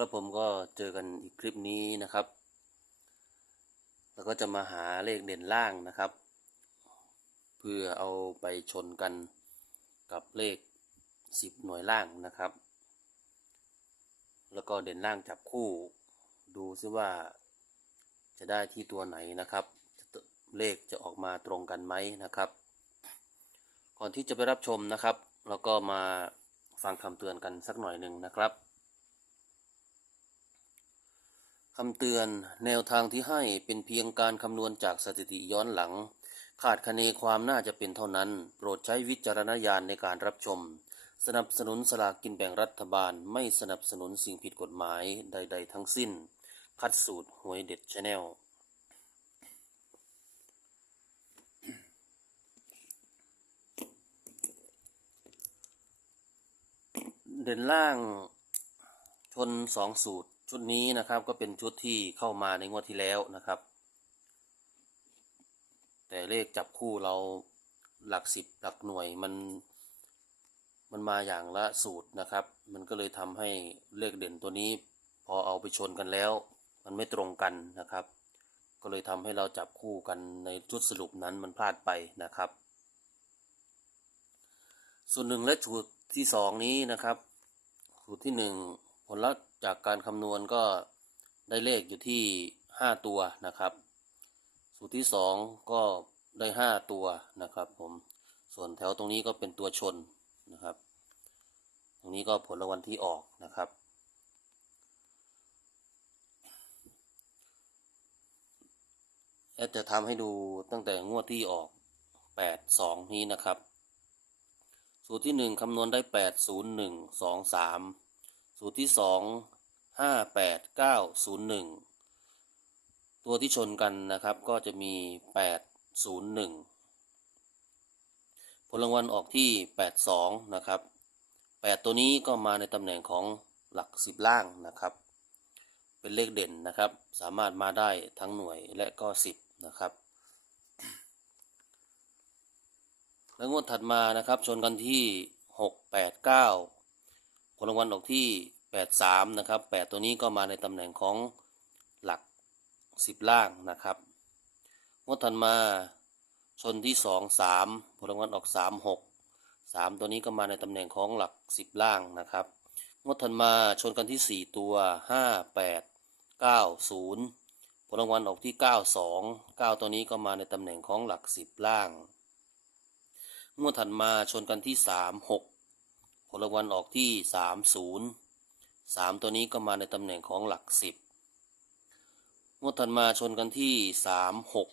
ครับผมก็เจอกันอีกคลิปนี้นะครับ แล้วก็จะมาหาเลขเด่นล่างนะครับ เพื่อเอาไปชนกันกับเลขสิบหน่วยล่างนะครับ แล้วก็เด่นล่างจับคู่ ดูซิว่าจะได้ที่ตัวไหนนะครับ เลขจะออกมาตรงกันไหมนะครับ ก่อนที่จะไปรับชมนะครับเราก็มาฟังคำเตือนกันสักหน่อยหนึ่งนะครับ คำเตือนแนวทางที่ให้เป็นเพียงการคำนวณจากสถิติย้อนหลัง ขาดคะเนความน่าจะเป็นเท่านั้น โปรดใช้วิจารณญาณในการรับชม สนับสนุนสลากกินแบ่งรัฐบาลไม่สนับสนุนสิ่งผิดกฎหมายใด ๆ ทั้งสิ้น คัดสูตรหวยเด็ดชาแนลเด่นล่างชนสองสูตร ชุดนี้นะครับก็เป็นชุดที่เข้ามาในงวดที่แล้วนะครับ แต่เลขจับคู่เราหลักสิบหลักหน่วยมัน มันมาอย่างละสูตรนะครับ มันก็เลยทำให้เลขเด่นตัวนี้ พอเอาไปชนกันแล้ว มันไม่ตรงกันนะครับ ก็เลยทำให้เราจับคู่กันในชุดสรุปนั้นมันพลาดไปนะครับ ส่วนหนึ่งและสูตรที่สองนี้นะครับ สูตรที่หนึ่งผลลัพธ์ จากการคำนวณก็ได้เลขอยู่ที่ห้าตัวนะครับ สูตรที่สองก็ได้ห้าตัวนะครับผมส่วนแถวตรงนี้ก็เป็นตัวชนนะครับ ตรงนี้ก็ผลรางวัลที่ออกนะครับ แอดจะทำให้ดูตั้งแต่งวดที่ออกแปดสองนี้นะครับ สูตรที่หนึ่งคำนวณได้แปดศูนย์หนึ่ง สูตรที่สองห้าแปดเก้าศูนย์หนึ่งตัวที่ชนกันนะครับก็จะมีแปดศูนย์หนึ่งผลรางวัลออกที่แปดสองนะครับแปดตัวนี้ก็มาในตำแหน่งของหลักสิบล่างนะครับ เป็นเลขเด่นนะครับ สามารถมาได้ทั้งหน่วยและก็สิบนะครับแล้วงวดถัดมานะครับ ชนกันที่หกแปดเก้า ผลรางวัลออกที่แปดสามนะครับแปดตัวนี้ก็มาในตำแหน่งของหลักสิบล่างนะครับงวดถัดมาชนที่สองสามผลรางวัลออกสามหกสามตัวนี้ก็มาในตำแหน่งของหลักสิบล่างนะครับงวดถัดมาชนกันที่สี่ตัวห้าแปดเก้าศูนย์ผลรางวัลออกที่เก้าสองเก้าตัวนี้ก็มาในตำแหน่งของหลักสิบล่างงวดถัดมาชนกันที่สามหก ผลรางวัลออกที่สามศูนย์สามตัวนี้ก็มาในตำแหน่งของหลักสิบงวดถัดมาชนกันที่สามหก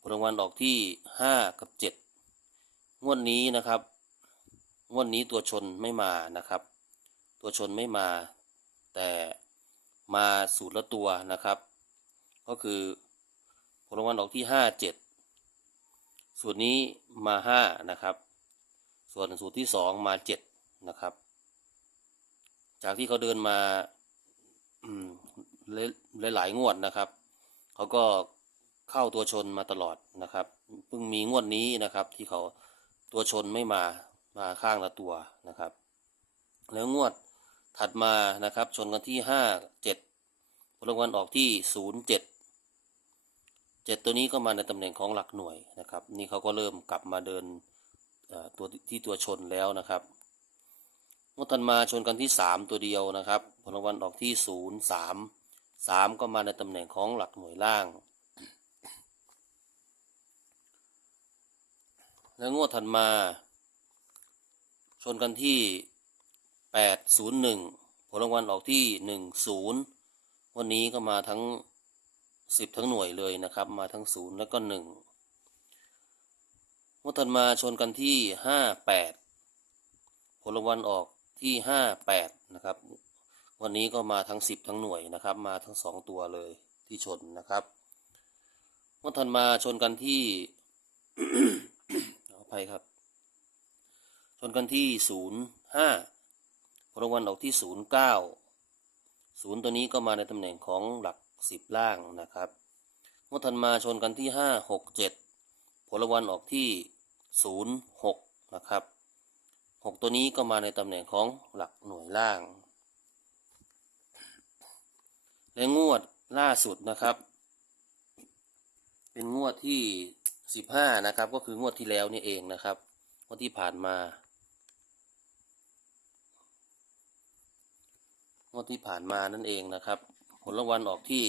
ผลรางวัลออกที่ห้ากับเจ็ดงวดนี้นะครับ งวดนี้ตัวชนไม่มานะครับ ตัวชนไม่มา แต่มาสูตรละตัวนะครับ ก็คือผลรางวัลออกที่ห้าเจ็ดสูตรนี้มาห้านะครับ ส่วนสูตรที่สองมาเจ็ดนะครับ จากที่เขาเดินมาหลายๆงวดนะครับ เขาก็เข้าตัวชนมาตลอดนะครับเพิ่งมีงวดนี้นะครับ ที่เขาตัวชนไม่มามาข้างละตัวนะครับ แล้วงวดถัดมานะครับ ชนกันที่ห้าเจ็ดผลรางวัลออกที่ศูนย์เจ็ดเจ็ดตัวนี้ก็มาในตำแหน่งของหลักหน่วยนะครับ นี่เขาก็เริ่มกลับมาเดิน ตัวที่ตัวชนแล้วนะครับงวดถัดมาชนกันที่สามตัวเดียวนะครับ ผลรางวัลออกที่ศูนย์สามสามก็มาในตำแหน่งของหลักหน่วยล่าง แล้วงวดถัดมา ชนกันที่แปดศูนย์หนึ่งผลรางวัลออกที่หนึ่งศูนย์วันนี้ก็มาทั้งสิบทั้งหน่วยเลยนะครับ มาทั้งศูนย์แล้วก็หนึ่ งวดถัดมาชนกันที่ห้าแปดผลรางวัลออกที่ห้าแปดนะครับ วันนี้ก็มาทั้งสิบทั้งหน่วยนะครับ มาทั้งสองตัวเลยที่ชนนะครับงวดถัดมาชนกันที่ขออภัยครับ ชนกันที่ศูนย์ห้าผลรางวัลออกที่ศูนย์เก้าศูนย์ตัวนี้ก็มาในตำแหน่งของหลักสิบล่างนะครับงวดถัดมาชนกันที่ห้าหกเจ็ดผลรางวัลออกที่ ศูนย์หกนะครับผหกตัวนี้ก็มาในตำแหน่งของหลักหน่วยล่าง และงวดล่าสุดนะครับ เป็นงวดที่สิบห้านะครับ ก็คืองวดที่แล้วนี่เองนะครับงวดที่ผ่านมางวดที่ผ่านมานั่นเองนะครับ ผลรางวัลออกที่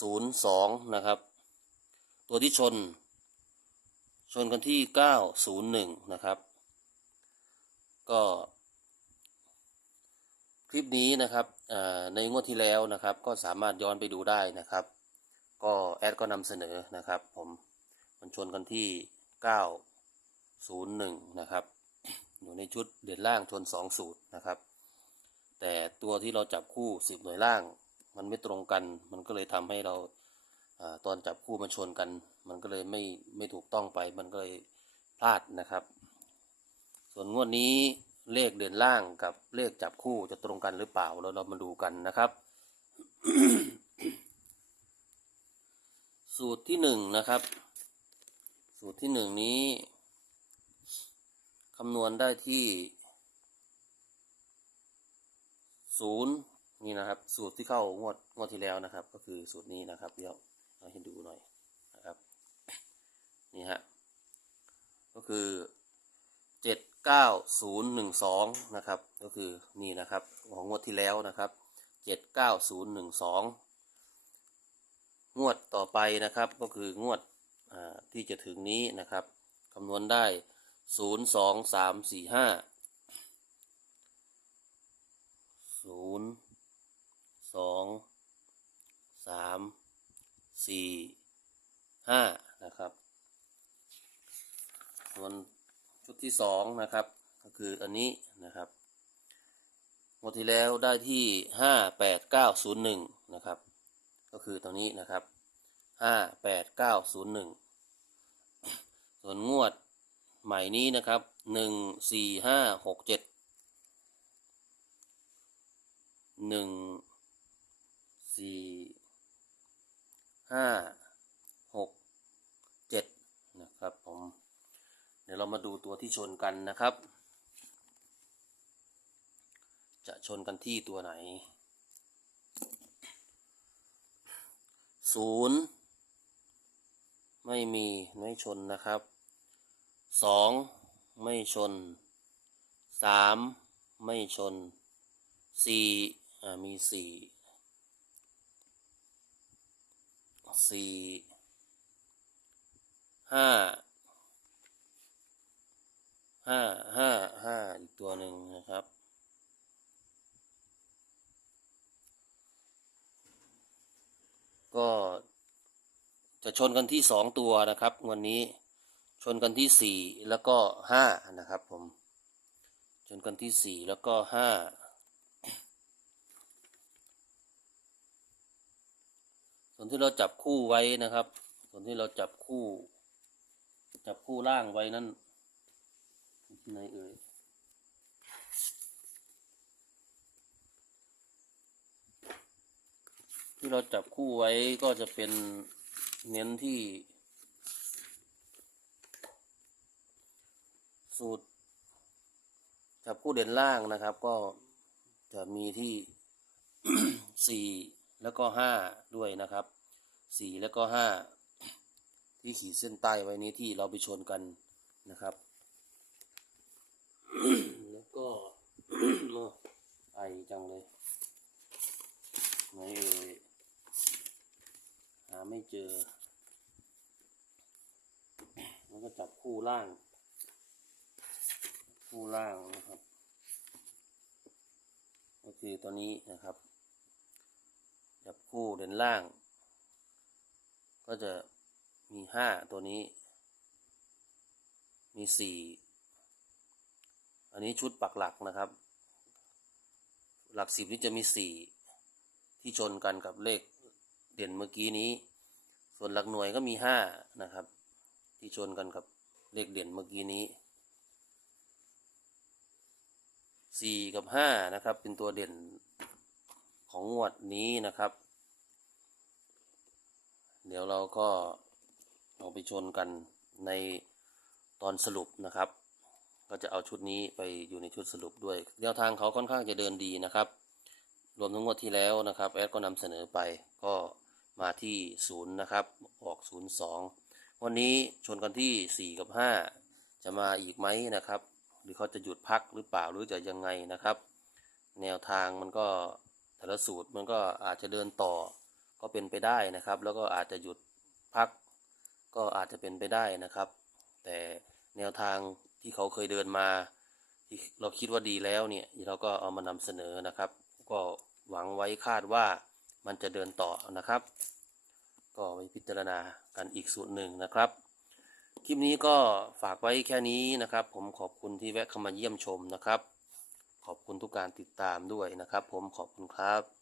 ศูนย์สองนะครับ ตัวที่ชน ชนกันที่เก้าศูนะครับ ก็คลิปนี้นะครับในงวดที่แล้วนะครับ ก็สามารถย้อนไปดูได้นะครับ ก็แอดก็นำเสนอนะครับ ผมมันชนกันที่เก้าศูนะครับ อยู่ในชุดเด่นล่างชนสองสูตรนะครับ แต่ตัวที่เราจับคู่สิบหน่วยล่าง มันไม่ตรงกัน มันก็เลยทำให้เรา ตอนจับคู่มาชนกัน มันก็เลยไม่ไม่ถูกต้องไป มันก็เลยพลาดนะครับ ส่วนงวดนี้เลขเด่นล่างกับเลขจับคู่จะตรงกันหรือเปล่าเราเรามาดูกันนะครับ สูตรที่หนึ่งนะครับ สูตรที่หนึ่งนี้คำนวณได้ที่ศูนย์นี่นะครับ สูตรที่เข้างวดงวดที่แล้วนะครับ ก็คือสูตรนี้นะครับเดี๋ยว เอาให้ดูหน่อยนะครับ นี่ฮะ ก็คือเจ็ดเก้าศูนย์หนึ่งสองนะครับ ก็คือนี่นะครับ ของงวดที่แล้วนะครับเจ็ดเก้าศูนย์หนึ่งสองงวดต่อไปนะครับ ก็คืองวดที่จะถึงนี้นะครับคำนวณได้ศูนย์สองสามสี่ห้าศูนย์สองสาม สี่ห้านะครับส่วนชุดที่สองนะครับ ก็คืออันนี้นะครับงวดที่แล้วได้ที่ห้าแปดเก้าศูนย์หนึ่งนะครับ ก็คือตรงนี้นะครับห้าแปดเก้าศูนย์หนึ่งส่วนงวดใหม่นี้นะครับหนึ่งสี่ห้าหกเจ็ดหนึ่งสี่ ห้าหกเจ็ดนะครับผมเดี๋ยวเรามาดูตัวที่ชนกันนะครับ จะชนกันที่ตัวไหนศูนย์ไม่มีไม่ชนนะครับสองไม่ชนสามไม่ชนสี่มีสี่ สี่ห้าห้าห้าห้าอีกตัวหนึ่งนะครับ ก็จะชนกันที่สองตัวนะครับ วันนี้ชนกันที่สี่แล้วก็ห้านะครับผม ชนกันที่สี่แล้วก็ห้า วนที่เราจับคู่ไว้นะครับ ส่วนที่เราจับคู่ จับคู่ล่างไว้นั่นที่ไหนเอ่ยที่เราจับคู่ไว้ก็จะเป็นเน้นที่ สูตร จับคู่เด่นล่างนะครับ ก็จะมีที่สี่ แล้วก็ห้าด้วยนะครับสี่แล้วก็ห้าที่ขีดเส้นใต้ไว้นี้ที่เราไปชนกันนะครับ แล้วก็ไอจังเลยไหนเอ่ยหาไม่เจอ แล้วก็จับคู่ล่าง คู่ล่างนะครับ ก็คือตัวนี้นะครับ จับคู่เด่นล่าง ก็จะมีห้าตัวนี้ มีสี่อันนี้ชุดปักหลักนะครับ หลักสิบนี่จะมีสี่ที่ชนกันกับเลขเด่นเมื่อกี้นี้ ส่วนหลักหน่วยก็มีห้านะครับ ที่ชนกันกับเลขเด่นเมื่อกี้นี้สี่กับห้านะครับ เป็นตัวเด่น ของงวดนี้นะครับ เดี๋ยวเราก็เอาไปชนกันในตอนสรุปนะครับกก็จะเอาชุดนี้ไปอยู่ในชุดสรุปด้วยแนวทางเขาค่อนข้างจะเดินดีนะครับ รวมทั้งงวดที่แล้วนะครับแอดก็นำเสนอไปก็มาที่ศูนย์นะครับออกศูนย์สองวันนี้ชนกันที่สี่กับห้าจะมาอีกไหมนะครับ หรือเขาจะหยุดพักหรือเปล่าหรือจะยังไงนะครับ แนวทางมันก็ แต่ละสูตรมันก็อาจจะเดินต่อก็เป็นไปได้นะครับ แล้วก็อาจจะหยุดพักก็อาจจะเป็นไปได้นะครับ แต่แนวทางที่เขาเคยเดินมา ที่เราคิดว่าดีแล้วเนี่ยเราก็เอามานำเสนอนะครับ ก็หวังไว้คาดว่ามันจะเดินต่อนะครับ ก็ไปพิจารณากันอีกส่วนหนึ่งนะครับ คลิปนี้ก็ฝากไว้แค่นี้นะครับ ผมขอบคุณที่แวะเข้ามาเยี่ยมชมนะครับ ขอบคุณทุกการติดตามด้วยนะครับ ผมขอบคุณครับ